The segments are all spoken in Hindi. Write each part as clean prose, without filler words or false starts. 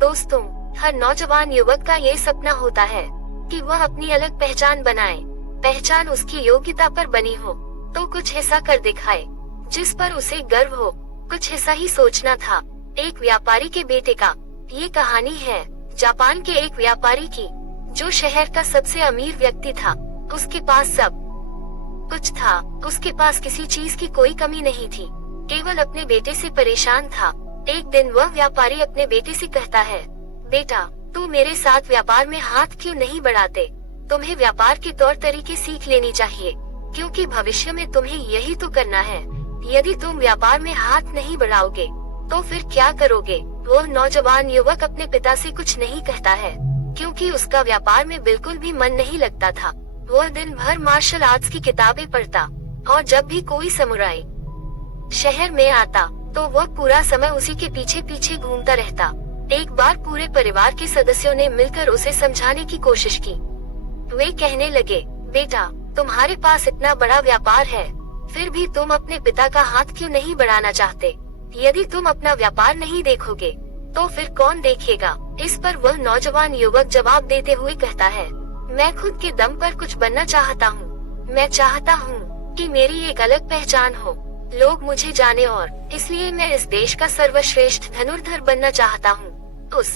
दोस्तों, हर नौजवान युवक का ये सपना होता है कि वह अपनी अलग पहचान बनाए। पहचान उसकी योग्यता पर बनी हो तो कुछ ऐसा कर दिखाए जिस पर उसे गर्व हो। कुछ ऐसा ही सोचना था एक व्यापारी के बेटे का। ये कहानी है जापान के एक व्यापारी की, जो शहर का सबसे अमीर व्यक्ति था। उसके पास सब कुछ था, उसके पास किसी चीज की कोई कमी नहीं थी, केवल अपने बेटे से परेशान था। एक दिन वह व्यापारी अपने बेटे से कहता है, बेटा, तू मेरे साथ व्यापार में हाथ क्यों नहीं बढ़ाते? तुम्हें व्यापार के तौर तरीके सीख लेनी चाहिए, क्योंकि भविष्य में तुम्हें यही तो करना है। यदि तुम व्यापार में हाथ नहीं बढ़ाओगे तो फिर क्या करोगे? वो नौजवान युवक अपने पिता से कुछ नहीं कहता है, क्योंकि उसका व्यापार में बिल्कुल भी मन नहीं लगता था। वह दिन भर मार्शल आर्ट्स की किताबें पढ़ता और जब भी कोई समुराई शहर में आता तो वह पूरा समय उसी के पीछे पीछे घूमता रहता। एक बार पूरे परिवार के सदस्यों ने मिलकर उसे समझाने की कोशिश की। वे कहने लगे, बेटा, तुम्हारे पास इतना बड़ा व्यापार है, फिर भी तुम अपने पिता का हाथ क्यों नहीं बढ़ाना चाहते? यदि तुम अपना व्यापार नहीं देखोगे तो फिर कौन देखेगा? इस पर वह नौजवान युवक जवाब देते हुए कहता है, मैं खुद के दम पर कुछ बनना चाहता हूँ। मैं चाहता हूँ कि मेरी एक अलग पहचान हो, लोग मुझे जाने, और इसलिए मैं इस देश का सर्वश्रेष्ठ धनुर्धर बनना चाहता हूँ। उस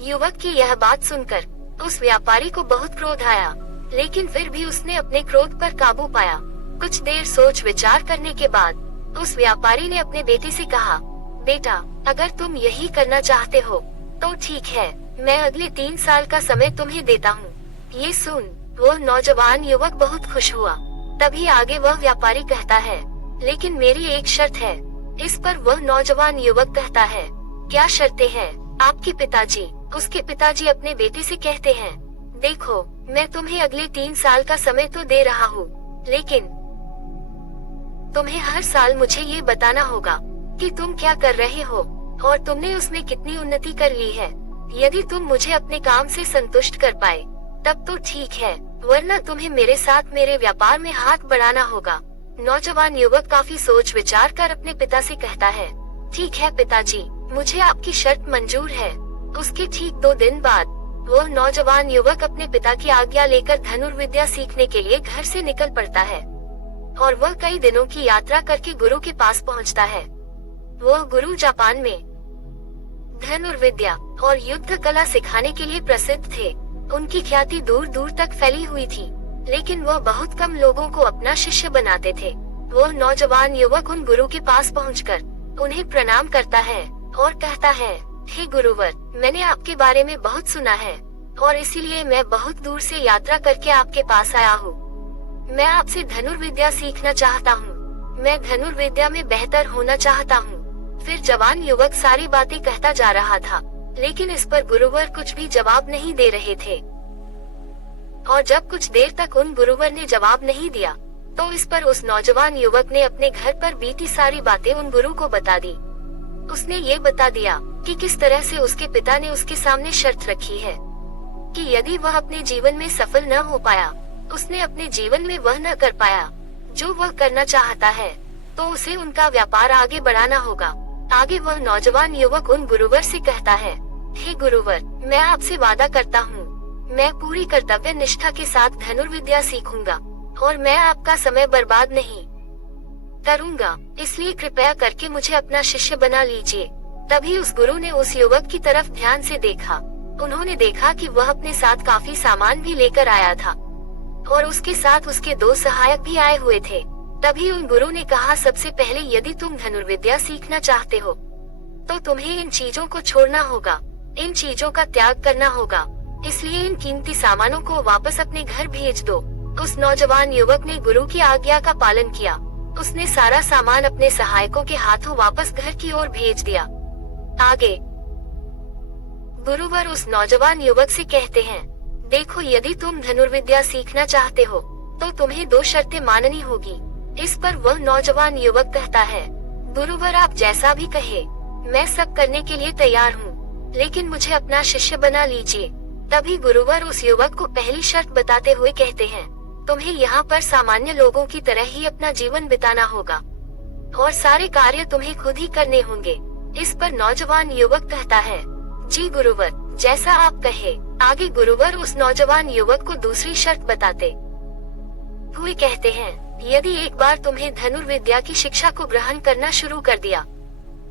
युवक की यह बात सुनकर उस व्यापारी को बहुत क्रोध आया, लेकिन फिर भी उसने अपने क्रोध पर काबू पाया। कुछ देर सोच विचार करने के बाद उस व्यापारी ने अपने बेटे से कहा, बेटा, अगर तुम यही करना चाहते हो तो ठीक है, मैं अगले 3 साल का समय तुम्हें देता हूँ। ये सुन वो नौजवान युवक बहुत खुश हुआ। तभी आगे वह व्यापारी कहता है, लेकिन मेरी एक शर्त है। इस पर वह नौजवान युवक कहता है, क्या शर्तें हैं आपके पिताजी? उसके पिताजी अपने बेटे से कहते हैं, देखो, मैं तुम्हें अगले 3 साल का समय तो दे रहा हूँ, लेकिन तुम्हें हर साल मुझे ये बताना होगा कि तुम क्या कर रहे हो और तुमने उसमें कितनी उन्नति कर ली है। यदि तुम मुझे अपने काम से संतुष्ट कर पाए तब तो ठीक है, वरना तुम्हें मेरे साथ मेरे व्यापार में हाथ बढ़ाना होगा। नौजवान युवक काफी सोच विचार कर अपने पिता से कहता है, ठीक है पिताजी, मुझे आपकी शर्त मंजूर है। उसके ठीक 2 दिन बाद वह नौजवान युवक अपने पिता की आज्ञा लेकर धनुर्विद्या सीखने के लिए घर से निकल पड़ता है और वह कई दिनों की यात्रा करके गुरु के पास पहुंचता है। वह गुरु जापान में धनुर्विद्या और युद्ध कला सिखाने के लिए प्रसिद्ध थे। उनकी ख्याति दूर दूर तक फैली हुई थी, लेकिन वह बहुत कम लोगों को अपना शिष्य बनाते थे। वह नौजवान युवक उन गुरु के पास पहुंचकर उन्हें प्रणाम करता है और कहता है, हे गुरुवर, मैंने आपके बारे में बहुत सुना है और इसीलिए मैं बहुत दूर से यात्रा करके आपके पास आया हूँ। मैं आपसे धनुर्विद्या सीखना चाहता हूँ। मैं धनुर्विद्या में बेहतर होना चाहता हूँ। फिर जवान युवक सारी बातें कहता जा रहा था, लेकिन इस पर गुरुवर कुछ भी जवाब नहीं दे रहे थे। और जब कुछ देर तक उन गुरुवर ने जवाब नहीं दिया तो इस पर उस नौजवान युवक ने अपने घर पर बीती सारी बातें उन गुरु को बता दी। उसने ये बता दिया कि किस तरह से उसके पिता ने उसके सामने शर्त रखी है कि यदि वह अपने जीवन में सफल न हो पाया, उसने अपने जीवन में वह न कर पाया जो वह करना चाहता है, तो उसे उनका व्यापार आगे बढ़ाना होगा। आगे वह नौजवान युवक उन गुरुवर से कहता है, हे गुरुवर, मैं आपसे वादा करता हूँ, मैं पूरी कर्तव्य निष्ठा के साथ धनुर्विद्या सीखूंगा और मैं आपका समय बर्बाद नहीं करूंगा, इसलिए कृपया करके मुझे अपना शिष्य बना लीजिए। तभी उस गुरु ने उस युवक की तरफ ध्यान से देखा। उन्होंने देखा कि वह अपने साथ काफी सामान भी लेकर आया था और उसके साथ उसके 2 सहायक भी आए हुए थे। तभी उन गुरु ने कहा, सबसे पहले यदि तुम धनुर्विद्या सीखना चाहते हो तो तुम्हें इन चीजों को छोड़ना होगा, इन चीजों का त्याग करना होगा, इसलिए इन कीमती सामानों को वापस अपने घर भेज दो। उस नौजवान युवक ने गुरु की आज्ञा का पालन किया। उसने सारा सामान अपने सहायकों के हाथों वापस घर की ओर भेज दिया। आगे गुरुवर उस नौजवान युवक से कहते हैं, देखो, यदि तुम धनुर्विद्या सीखना चाहते हो तो तुम्हें 2 शर्तें माननी होगी। इस पर वह नौजवान युवक कहता है, गुरुवर, आप जैसा भी कहे, मैं सब करने के लिए तैयार हूँ, लेकिन मुझे अपना शिष्य बना लीजिए। तभी गुरुवर उस युवक को पहली शर्त बताते हुए कहते हैं, तुम्हें यहाँ पर सामान्य लोगों की तरह ही अपना जीवन बिताना होगा और सारे कार्य तुम्हें खुद ही करने होंगे। इस पर नौजवान युवक कहता है, जी गुरुवर, जैसा आप कहे। आगे गुरुवर उस नौजवान युवक को दूसरी शर्त बताते हुए कहते हैं, यदि एक बार तुम्हें धनुर्विद्या की शिक्षा को ग्रहण करना शुरू कर दिया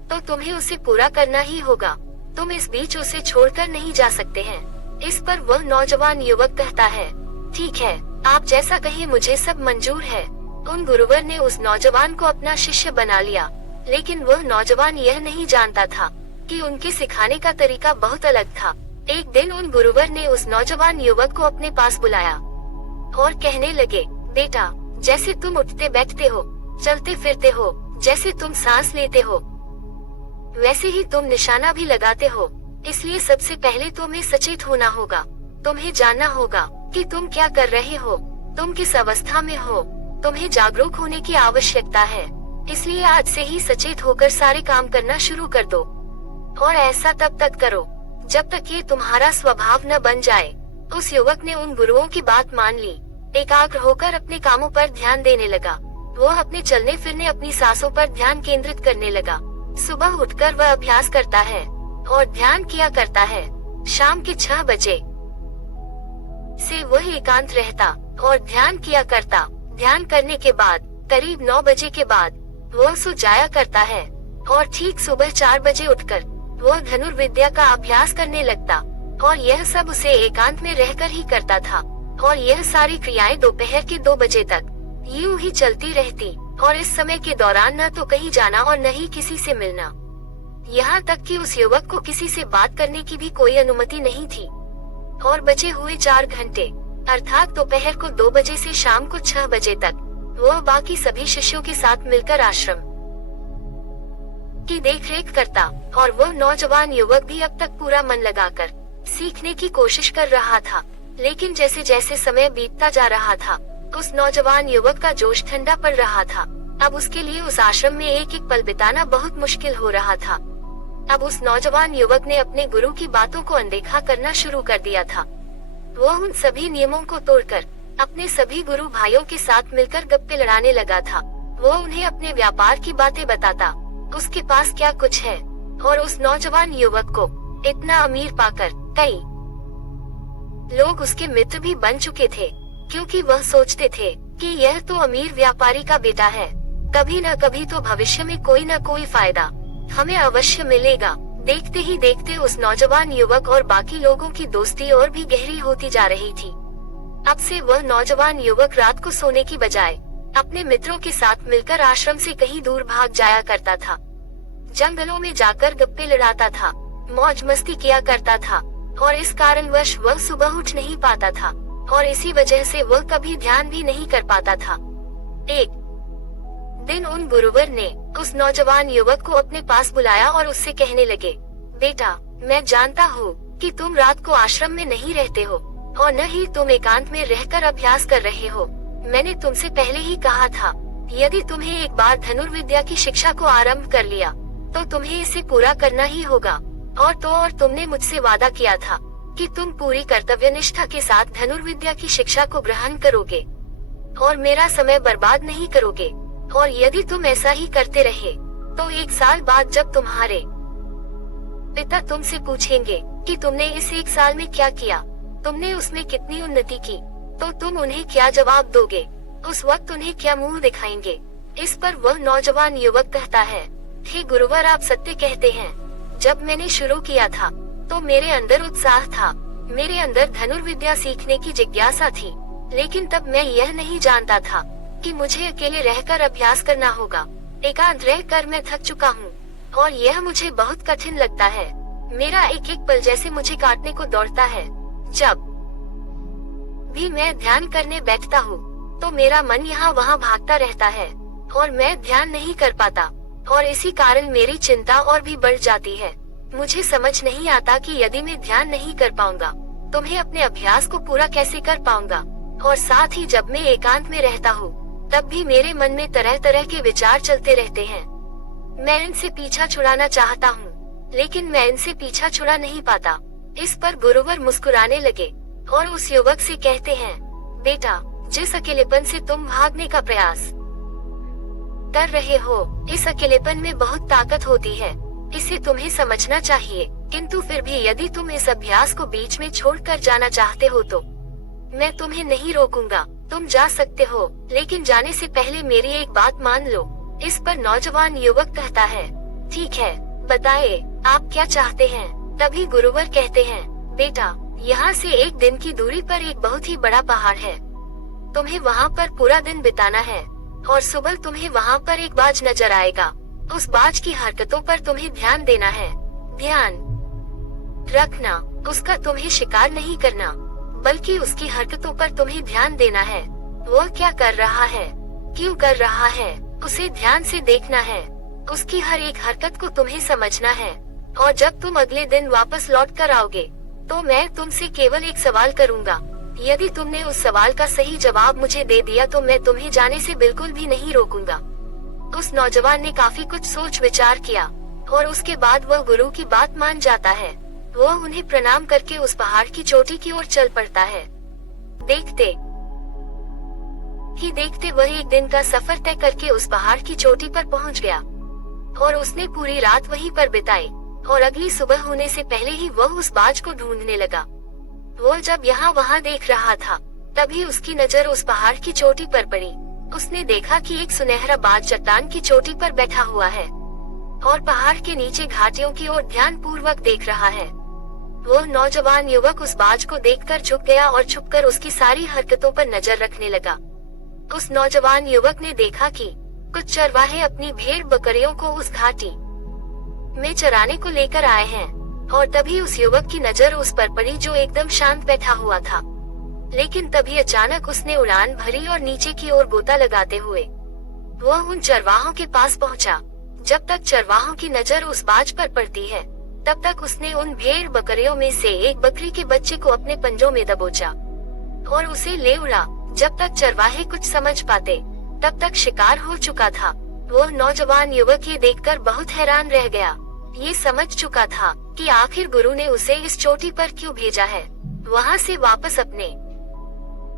तो तुम्हें उसे पूरा करना ही होगा। तुम इस बीच उसे छोड़कर नहीं जा सकते हैं। इस पर वह नौजवान युवक कहता है, ठीक है, आप जैसा कहिए, मुझे सब मंजूर है। उन गुरुवर ने उस नौजवान को अपना शिष्य बना लिया, लेकिन वह नौजवान यह नहीं जानता था कि उनके सिखाने का तरीका बहुत अलग था। एक दिन उन गुरुवर ने उस नौजवान युवक को अपने पास बुलाया और कहने लगे, बेटा, जैसे तुम उठते बैठते हो, चलते फिरते हो, जैसे तुम सांस लेते हो, वैसे ही तुम निशाना भी लगाते हो। इसलिए सबसे पहले तुम्हें सचेत होना होगा। तुम्हें जानना होगा कि तुम क्या कर रहे हो, तुम किस अवस्था में हो। तुम्हें जागरूक होने की आवश्यकता है। इसलिए आज से ही सचेत होकर सारे काम करना शुरू कर दो, और ऐसा तब तक करो जब तक ये तुम्हारा स्वभाव न बन जाए। उस युवक ने उन गुरुओं की बात मान ली। एकाग्र होकर अपने कामों पर ध्यान देने लगा। वह अपने चलने फिरने, अपनी सांसों पर ध्यान केंद्रित करने लगा। सुबह उठकर वह अभ्यास करता है और ध्यान किया करता है। शाम के 6 बजे से वह एकांत रहता और ध्यान किया करता। ध्यान करने के बाद करीब 9 बजे के बाद वह सो जाया करता है और ठीक सुबह 4 बजे उठकर वह धनुर्विद्या का अभ्यास करने लगता। और यह सब उसे एकांत में रहकर ही करता था। और यह सारी क्रियाएं दोपहर के 2 बजे तक यूं ही चलती रहती। और इस समय के दौरान न तो कहीं जाना और न ही किसी से मिलना। यहाँ तक कि उस युवक को किसी से बात करने की भी कोई अनुमति नहीं थी। और बचे हुए 4 घंटे अर्थात दोपहर को 2 बजे से शाम को 6 बजे तक वह बाकी सभी शिष्यों के साथ मिलकर आश्रम की देखरेख करता। और वह नौजवान युवक भी अब तक पूरा मन लगाकर सीखने की कोशिश कर रहा था। लेकिन जैसे जैसे समय बीतता जा रहा था, उस नौजवान युवक का जोश ठंडा पड़ रहा था। अब उसके लिए उस आश्रम में एक एक पल बिताना बहुत मुश्किल हो रहा था। अब उस नौजवान युवक ने अपने गुरु की बातों को अनदेखा करना शुरू कर दिया था। वह उन सभी नियमों को तोड़कर अपने सभी गुरु भाइयों के साथ मिलकर गप्पे लड़ाने लगा था। वह उन्हें अपने व्यापार की बातें बताता, उसके पास क्या कुछ है। और उस नौजवान युवक को इतना अमीर पाकर कई लोग उसके मित्र भी बन चुके थे, क्योंकि वह सोचते थे कि यह तो अमीर व्यापारी का बेटा है, कभी न कभी तो भविष्य में कोई न कोई फायदा हमें अवश्य मिलेगा। देखते ही देखते उस नौजवान युवक और बाकी लोगों की दोस्ती और भी गहरी होती जा रही थी। अब से वह नौजवान युवक रात को सोने की बजाय अपने मित्रों के साथ मिलकर आश्रम से कहीं दूर भाग जाया करता था। जंगलों में जाकर गप्पे लड़ाता था, मौज मस्ती किया करता था। और इस कारणवश वह सुबह उठ नहीं पाता था और इसी वजह से वह कभी ध्यान भी नहीं कर पाता था। एक दिन उन गुरुवर ने उस नौजवान युवक को अपने पास बुलाया और उससे कहने लगे, बेटा, मैं जानता हूँ कि तुम रात को आश्रम में नहीं रहते हो और न ही तुम एकांत में रहकर अभ्यास कर रहे हो। मैंने तुमसे पहले ही कहा था, यदि तुम्हें एक बार धनुर्विद्या की शिक्षा को आरंभ कर लिया तो तुम्हें इसे पूरा करना ही होगा। और तुमने मुझसे वादा किया था कि तुम पूरी कर्तव्यनिष्ठा के साथ धनुर्विद्या की शिक्षा को ग्रहण करोगे और मेरा समय बर्बाद नहीं करोगे। और यदि तुम ऐसा ही करते रहे तो 1 साल बाद जब तुम्हारे पिता तुमसे पूछेंगे कि तुमने इस 1 साल में क्या किया, तुमने उसमें कितनी उन्नति की, तो तुम उन्हें क्या जवाब दोगे? उस वक्त उन्हें क्या मुंह दिखाएंगे? इस पर वह नौजवान युवक कहता है, हे गुरुवर, आप सत्य कहते हैं। जब मैंने शुरू किया था तो मेरे अंदर उत्साह था, मेरे अंदर धनुर्विद्या सीखने की जिज्ञासा थी, लेकिन तब मैं यह नहीं जानता था कि मुझे अकेले रहकर अभ्यास करना होगा। एकांत रहकर मैं थक चुका हूँ और यह मुझे बहुत कठिन लगता है। मेरा एक एक पल जैसे मुझे काटने को दौड़ता है। जब भी मैं ध्यान करने बैठता हूँ तो मेरा मन यहाँ वहाँ भागता रहता है और मैं ध्यान नहीं कर पाता और इसी कारण मेरी चिंता और भी बढ़ जाती है। मुझे समझ नहीं आता कि यदि मैं ध्यान नहीं कर पाऊंगा तो मैं अपने अभ्यास को पूरा कैसे कर पाऊंगा। और साथ ही जब मैं एकांत में रहता हूँ तब भी मेरे मन में तरह तरह के विचार चलते रहते हैं। मैं इनसे पीछा छुड़ाना चाहता हूँ लेकिन मैं इनसे पीछा छुड़ा नहीं पाता। इस पर गुरुवर मुस्कुराने लगे और उस युवक से कहते हैं, बेटा, जिस अकेलेपन से तुम भागने का प्रयास कर रहे हो, इस अकेलेपन में बहुत ताकत होती है। इसे तुम्हें समझना चाहिए। किंतु फिर भी यदि तुम इस अभ्यास को बीच में छोड़कर जाना चाहते हो तो मैं तुम्हें नहीं रोकूंगा, तुम जा सकते हो, लेकिन जाने से पहले मेरी एक बात मान लो। इस पर नौजवान युवक कहता है, ठीक है, बताइए आप क्या चाहते हैं। तभी गुरुवर कहते हैं, बेटा, यहाँ से एक दिन की दूरी पर एक बहुत ही बड़ा पहाड़ है, तुम्हें वहाँ पर पूरा दिन बिताना है और सुबह तुम्हें वहाँ पर एक बाज नजर आएगा। उस बाज की हरकतों पर तुम्हें ध्यान देना है, ध्यान रखना, उसका तुम्हें शिकार नहीं करना, बल्कि उसकी हरकतों पर तुम्हें ध्यान देना है। वो क्या कर रहा है, क्यों कर रहा है, उसे ध्यान से देखना है। उसकी हर एक हरकत को तुम्हें समझना है। और जब तुम अगले दिन वापस लौट कर आओगे तो मैं तुमसे केवल एक सवाल करूंगा। यदि तुमने उस सवाल का सही जवाब मुझे दे दिया तो मैं तुम्हें जाने से बिल्कुल भी नहीं रोकूंगा। उस नौजवान ने काफी कुछ सोच विचार किया और उसके बाद वह गुरु की बात मान जाता है। वह उन्हें प्रणाम करके उस पहाड़ की चोटी की ओर चल पड़ता है। देखते ही देखते वह एक दिन का सफर तय करके उस पहाड़ की चोटी पर पहुंच गया और उसने पूरी रात वहीं पर बिताई और अगली सुबह होने से पहले ही वह उस बाज को ढूंढने लगा। वो जब यहाँ वहाँ देख रहा था तभी उसकी नजर उस पहाड़ की चोटी पर पड़ी। उसने देखा कि एक सुनहरा बाज चट्टान की चोटी पर बैठा हुआ है और पहाड़ के नीचे घाटियों की ओर ध्यान पूर्वक देख रहा है। वो नौजवान युवक उस बाज को देखकर झुक गया और छुपकर उसकी सारी हरकतों पर नजर रखने लगा। उस नौजवान युवक ने देखा कि कुछ चरवाहे अपनी भेड़ बकरियों को उस घाटी में चराने को लेकर आए हैं और तभी उस युवक की नजर उस पर पड़ी जो एकदम शांत बैठा हुआ था। लेकिन तभी अचानक उसने उड़ान भरी और नीचे की ओर गोता लगाते हुए वह उन चरवाहों के पास पहुंचा। जब तक चरवाहों की नजर उस बाज पर पड़ती है तब तक उसने उन भेड़ बकरियों में से एक बकरी के बच्चे को अपने पंजों में दबोचा और उसे ले उड़ा। जब तक चरवाहे कुछ समझ पाते तब तक शिकार हो चुका था। वह नौजवान युवक ये देखकर बहुत हैरान रह गया। ये समझ चुका था कि आखिर गुरु ने उसे इस चोटी पर क्यों भेजा है। वहाँ से वापस अपने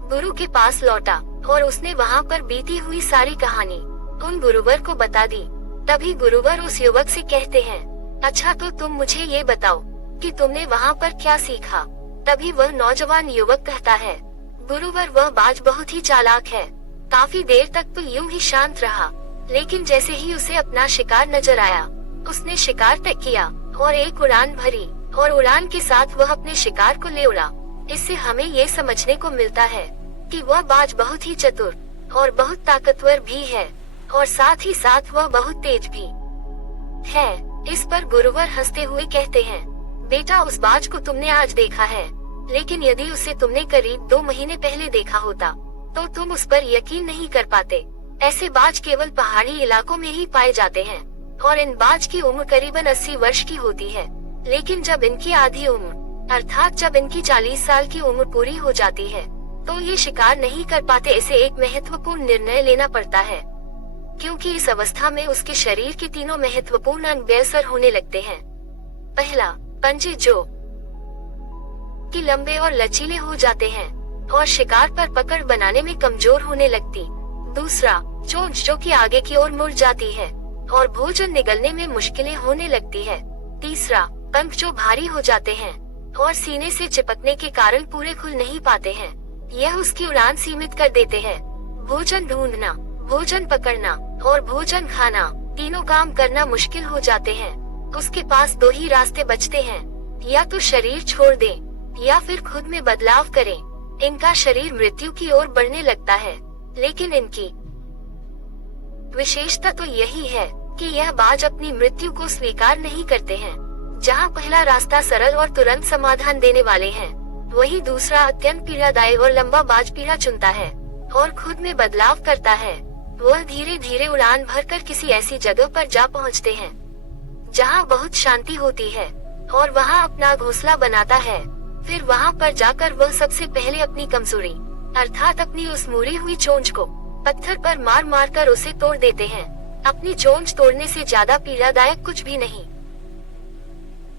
गुरु के पास लौटा और उसने वहाँ पर बीती हुई सारी कहानी उन गुरुवर को बता दी। तभी गुरुवर उस युवक से कहते हैं, अच्छा तो तुम मुझे ये बताओ कि तुमने वहाँ पर क्या सीखा। तभी वह नौजवान युवक कहता है, गुरुवर वह बाज बहुत ही चालाक है। काफी देर तक तो यूं ही शांत रहा, लेकिन जैसे ही उसे अपना शिकार नजर आया उसने शिकार तय किया और एक उड़ान भरी और उड़ान के साथ वह अपने शिकार को ले उड़ा। इससे हमें ये समझने को मिलता है कि वह बाज बहुत ही चतुर और बहुत ताकतवर भी है और साथ ही साथ वह बहुत तेज भी है। इस पर गुरुवर हंसते हुए कहते हैं, बेटा उस बाज को तुमने आज देखा है, लेकिन यदि उसे तुमने करीब 2 महीने पहले देखा होता तो तुम उस पर यकीन नहीं कर पाते। ऐसे बाज केवल पहाड़ी इलाकों में ही पाए जाते हैं और इन बाज की उम्र करीबन 80 वर्ष की होती है। लेकिन जब इनकी आधी उम्र अर्थात जब इनकी 40 साल की उम्र पूरी हो जाती है तो ये शिकार नहीं कर पाते। इसे एक महत्वपूर्ण निर्णय लेना पड़ता है, क्योंकि इस अवस्था में उसके शरीर के तीनों महत्वपूर्ण अंग बेअसर होने लगते हैं। पहला, पंजे जो कि लंबे और लचीले हो जाते हैं और शिकार पर पकड़ बनाने में कमजोर होने लगती। दूसरा, चोंच जो कि आगे की ओर मुड़ जाती है और भोजन निगलने में मुश्किलें होने लगती है। तीसरा, पंख जो भारी हो जाते हैं और सीने से चिपकने के कारण पूरे खुल नहीं पाते हैं। यह उसकी उड़ान सीमित कर देते हैं। भोजन ढूंढना, भोजन पकड़ना और भोजन खाना, तीनों काम करना मुश्किल हो जाते हैं। उसके पास 2 ही रास्ते बचते हैं, या तो शरीर छोड़ दे या फिर खुद में बदलाव करें। इनका शरीर मृत्यु की ओर बढ़ने लगता है, लेकिन इनकी विशेषता तो यही है कि यह बाज अपनी मृत्यु को स्वीकार नहीं करते हैं। जहाँ पहला रास्ता सरल और तुरंत समाधान देने वाले हैं, वही दूसरा अत्यंत पीड़ादायी और लंबा बाज पीड़ा चुनता है और खुद में बदलाव करता है। वह धीरे धीरे उड़ान भरकर किसी ऐसी जगह पर जा पहुँचते हैं जहाँ बहुत शांति होती है और वहाँ अपना घोंसला बनाता है। फिर वहाँ पर जाकर वह सबसे पहले अपनी कमजोरी अर्थात अपनी उस मुड़ी हुई चोंच को पत्थर पर मार मार कर उसे तोड़ देते हैं। अपनी चोंच तोड़ने से ज्यादा पीड़ादायक कुछ भी नहीं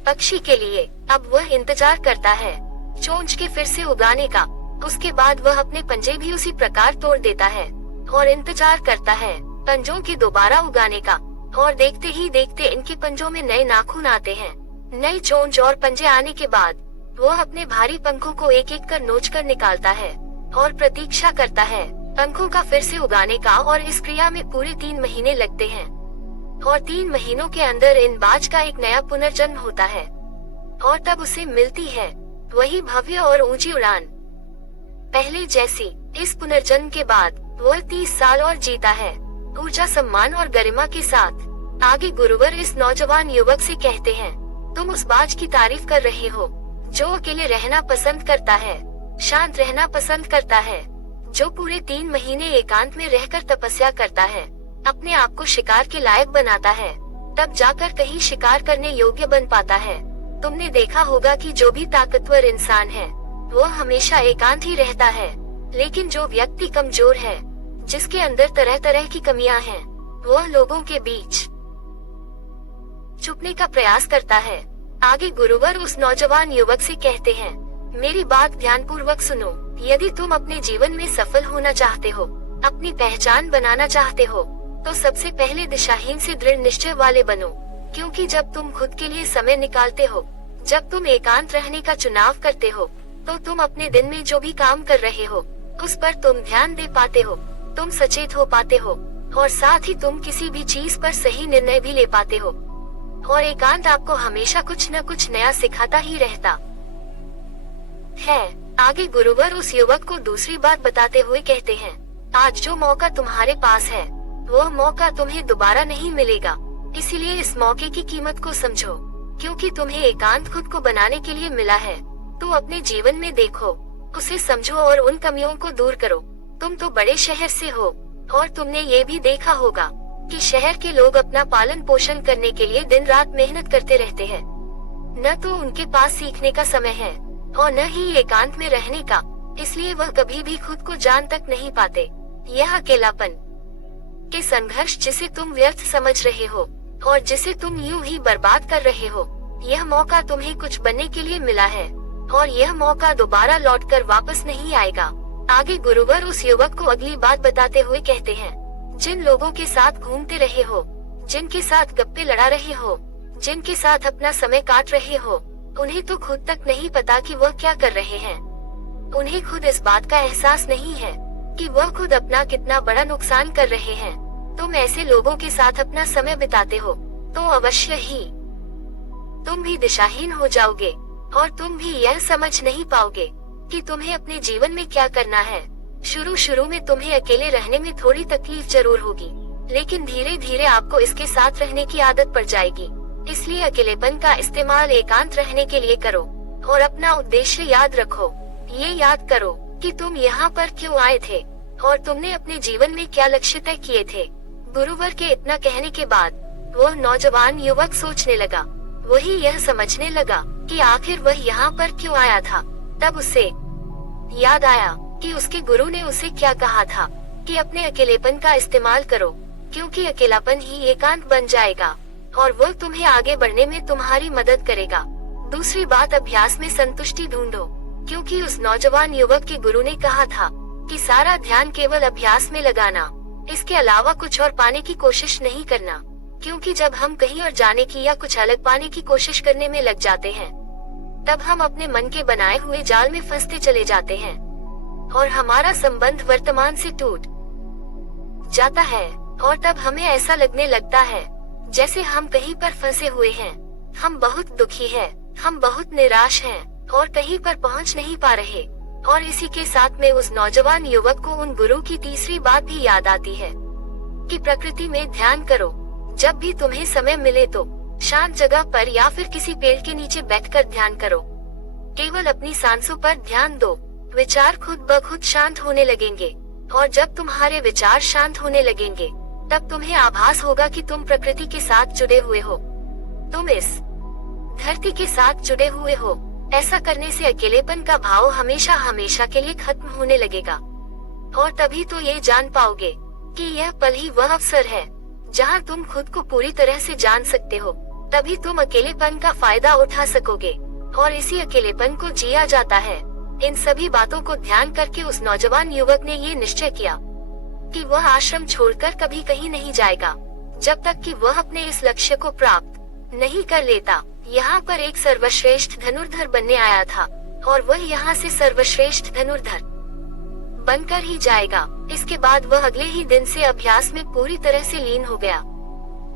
पक्षी के लिए। अब वह इंतजार करता है चोंच के फिर से उगाने का। उसके बाद वह अपने पंजे भी उसी प्रकार तोड़ देता है और इंतजार करता है पंजों के दोबारा उगाने का। और देखते ही देखते इनके पंजों में नए नाखून आते हैं नई चोंच और पंजे आने के बाद वह अपने भारी पंखों को एक एक कर नोच कर निकालता है और प्रतीक्षा करता है पंखों का फिर से उगाने का। और इस क्रिया में पूरे 3 महीने लगते हैं और 3 महीनों के अंदर इन बाज का एक नया पुनर्जन्म होता है और तब उसे मिलती है वही भव्य और ऊंची उड़ान पहले जैसी। इस पुनर्जन्म के बाद वह 30 साल और जीता है ऊर्जा, सम्मान और गरिमा के साथ। आगे गुरुवर इस नौजवान युवक से कहते हैं, तुम उस बाज की तारीफ कर रहे हो जो अकेले रहना पसंद करता है, शांत रहना पसंद करता है, जो पूरे 3 महीने एकांत में रहकर तपस्या करता है, अपने आप को शिकार के लायक बनाता है, तब जाकर कहीं शिकार करने योग्य बन पाता है। तुमने देखा होगा कि जो भी ताकतवर इंसान है वो हमेशा एकांत ही रहता है, लेकिन जो व्यक्ति कमजोर है, जिसके अंदर तरह तरह की कमियां हैं, वह लोगों के बीच छुपने का प्रयास करता है। आगे गुरुवर उस नौजवान युवक से कहते हैं, मेरी बात ध्यानपूर्वक सुनो। यदि तुम अपने जीवन में सफल होना चाहते हो, अपनी पहचान बनाना चाहते हो, तो सबसे पहले दिशाहीन से दृढ़ निश्चय वाले बनो, क्योंकि जब तुम खुद के लिए समय निकालते हो, जब तुम एकांत रहने का चुनाव करते हो, तो तुम अपने दिन में जो भी काम कर रहे हो उस पर तुम ध्यान दे पाते हो, तुम सचेत हो पाते हो और साथ ही तुम किसी भी चीज पर सही निर्णय भी ले पाते हो। और एकांत आपको हमेशा कुछ न कुछ नया सिखाता ही रहता है। आगे गुरुवर उस युवक को दूसरी बात बताते हुए कहते हैं, आज जो मौका तुम्हारे पास है वह मौका तुम्हें दोबारा नहीं मिलेगा, इसीलिए इस मौके की कीमत को समझो, क्योंकि तुम्हें एकांत खुद को बनाने के लिए मिला है। तो अपने जीवन में देखो, उसे समझो और उन कमियों को दूर करो। तुम तो बड़े शहर से हो और तुमने ये भी देखा होगा कि शहर के लोग अपना पालन पोषण करने के लिए दिन रात मेहनत करते रहते हैं। न तो उनके पास सीखने का समय है और न ही एकांत में रहने का, इसलिए वह कभी भी खुद को जान तक नहीं पाते। यह अकेलापन के संघर्ष जिसे तुम व्यर्थ समझ रहे हो और जिसे तुम यूं ही बर्बाद कर रहे हो, यह मौका तुम्हें कुछ बनने के लिए मिला है और यह मौका दोबारा लौटकर वापस नहीं आएगा। आगे गुरुवर उस युवक को अगली बात बताते हुए कहते हैं, जिन लोगों के साथ घूमते रहे हो, जिनके साथ गप्पे लड़ा रहे हो, जिनके साथ अपना समय काट रहे हो, उन्हें तो खुद तक नहीं पता कि वह क्या कर रहे हैं। उन्हें खुद इस बात का एहसास नहीं है कि वह खुद अपना कितना बड़ा नुकसान कर रहे हैं। तुम ऐसे लोगों के साथ अपना समय बिताते हो तो अवश्य ही तुम भी दिशाहीन हो जाओगे और तुम भी यह समझ नहीं पाओगे कि तुम्हें अपने जीवन में क्या करना है। शुरू में तुम्हें अकेले रहने में थोड़ी तकलीफ जरूर होगी, लेकिन धीरे धीरे आपको इसके साथ रहने की आदत पड़ जाएगी। इसलिए अकेलेपन का इस्तेमाल एकांत रहने के लिए करो और अपना उद्देश्य याद रखो। ये याद करो कि तुम यहाँ पर क्यों आए थे और तुमने अपने जीवन में क्या लक्ष्य तय किए थे। गुरुवर के इतना कहने के बाद वह नौजवान युवक सोचने लगा, वही यह समझने लगा कि आखिर वह यहाँ पर क्यों आया था। तब उसे याद आया कि उसके गुरु ने उसे क्या कहा था कि अपने अकेलेपन का इस्तेमाल करो, क्योंकि अकेलापन ही एकांत बन जाएगा और वह तुम्हें आगे बढ़ने में तुम्हारी मदद करेगा। दूसरी बात, अभ्यास में संतुष्टि ढूंढो, क्योंकि उस नौजवान युवक के गुरु ने कहा था कि सारा ध्यान केवल अभ्यास में लगाना, इसके अलावा कुछ और पाने की कोशिश नहीं करना। क्योंकि जब हम कहीं और जाने की या कुछ अलग पाने की कोशिश करने में लग जाते हैं, तब हम अपने मन के बनाए हुए जाल में फंसते चले जाते हैं और हमारा संबंध वर्तमान से टूट जाता है और तब हमें ऐसा लगने लगता है जैसे हम कहीं पर फंसे हुए हैं। हम बहुत दुखी हैं, हम बहुत निराश हैं और कहीं पर पहुंच नहीं पा रहे। और इसी के साथ में उस नौजवान युवक को उन गुरु की तीसरी बात भी याद आती है कि प्रकृति में ध्यान करो। जब भी तुम्हें समय मिले तो शांत जगह पर या फिर किसी पेड़ के नीचे बैठकर ध्यान करो। केवल अपनी सांसों पर ध्यान दो, विचार खुद ब खुद शांत होने लगेंगे और जब तुम्हारे विचार शांत होने लगेंगे तब तुम्हें आभास होगा कि तुम प्रकृति के साथ जुड़े हुए हो, तुम इस धरती के साथ जुड़े हुए हो। ऐसा करने से अकेलेपन का भाव हमेशा हमेशा के लिए खत्म होने लगेगा और तभी तो ये जान पाओगे कि यह पल ही वह अवसर है जहां तुम खुद को पूरी तरह से जान सकते हो। तभी तुम अकेलेपन का फायदा उठा सकोगे और इसी अकेलेपन को जिया जाता है। इन सभी बातों को ध्यान करके उस नौजवान युवक ने ये निश्चय किया कि वह आश्रम छोड़कर कभी कहीं नहीं जाएगा जब तक कि वह अपने इस लक्ष्य को प्राप्त नहीं कर लेता। यहाँ पर एक सर्वश्रेष्ठ धनुर्धर बनने आया था और वह यहाँ से सर्वश्रेष्ठ धनुर्धर बनकर ही जाएगा। इसके बाद वह अगले ही दिन से अभ्यास में पूरी तरह से लीन हो गया।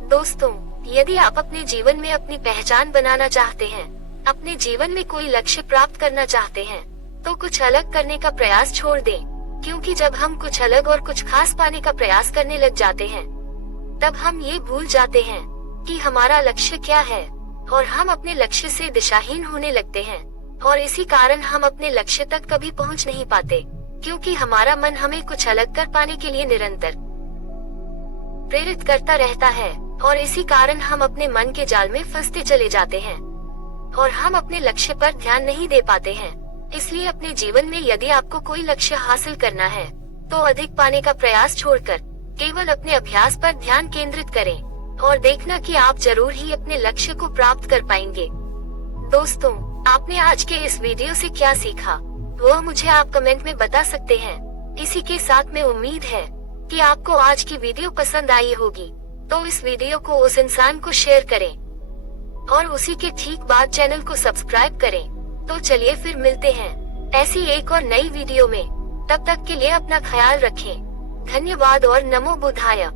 दोस्तों, यदि आप अपने जीवन में अपनी पहचान बनाना चाहते हैं, अपने जीवन में कोई लक्ष्य प्राप्त करना चाहते हैं, तो कुछ अलग करने का प्रयास छोड़ दें, क्योंकि जब हम कुछ अलग और कुछ खास पाने का प्रयास करने लग जाते हैं, तब हम ये भूल जाते हैं कि हमारा लक्ष्य क्या है और हम अपने लक्ष्य से दिशाहीन होने लगते हैं और इसी कारण हम अपने लक्ष्य तक कभी पहुंच नहीं पाते, क्योंकि हमारा मन हमें कुछ अलग कर पाने के लिए निरंतर प्रेरित करता रहता है और इसी कारण हम अपने मन के जाल में फंसते चले जाते हैं और हम अपने लक्ष्य पर ध्यान नहीं दे पाते हैं। इसलिए अपने जीवन में यदि आपको कोई लक्ष्य हासिल करना है, तो अधिक पाने का प्रयास छोड़कर केवल अपने अभ्यास पर ध्यान केंद्रित करें और देखना कि आप जरूर ही अपने लक्ष्य को प्राप्त कर पाएंगे। दोस्तों, आपने आज के इस वीडियो से क्या सीखा, वह मुझे आप कमेंट में बता सकते हैं। इसी के साथ में उम्मीद है कि आपको आज की वीडियो पसंद आई होगी, तो इस वीडियो को उस इंसान को शेयर करें और उसी के ठीक बाद चैनल को सब्सक्राइब करें। तो चलिए फिर मिलते हैं ऐसी एक और नई वीडियो में। तब तक के लिए अपना ख्याल रखें। धन्यवाद और नमो बुद्धाय।